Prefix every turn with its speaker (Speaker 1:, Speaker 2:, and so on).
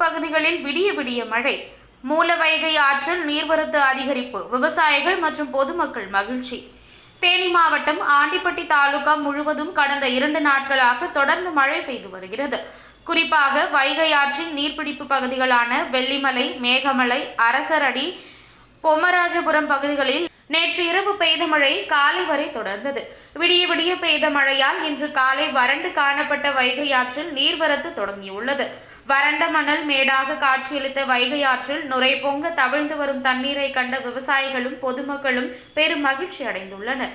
Speaker 1: விடிய மழை. மூலவைகை ஆற்றில் நீர்வரத்து அதிகரிப்பு விவசாயிகள் மற்றும் பொதுமக்கள் மகிழ்ச்சி. தேனி மாவட்டம் ஆண்டிப்பட்டி தாலுகா முழுவதும் கடந்த இரண்டு நாட்களாக தொடர்ந்து மழை பெய்து வருகிறது. குறிப்பாக வைகை ஆற்றின் நீர்பிடிப்பு பகுதிகளான வெள்ளிமலை மேகமலை அரசரடி பொம்மராஜபுரம் பகுதிகளில் நேற்று இரவு பெய்த மழை காலை வரை தொடர்ந்தது. விடிய விடிய பெய்த மழையால் இன்று காலை வறண்டு காணப்பட்ட வைகை ஆற்றில் நீர்வரத்து தொடங்கியுள்ளது. வறண்ட மணல் மேடாக காட்சியளித்த வைகை ஆற்றில் நுரை பொங்க தவிழ்ந்து வரும் தண்ணீரை கண்ட விவசாயிகளும் பொதுமக்களும் பெரும் மகிழ்ச்சி அடைந்துள்ளனர்.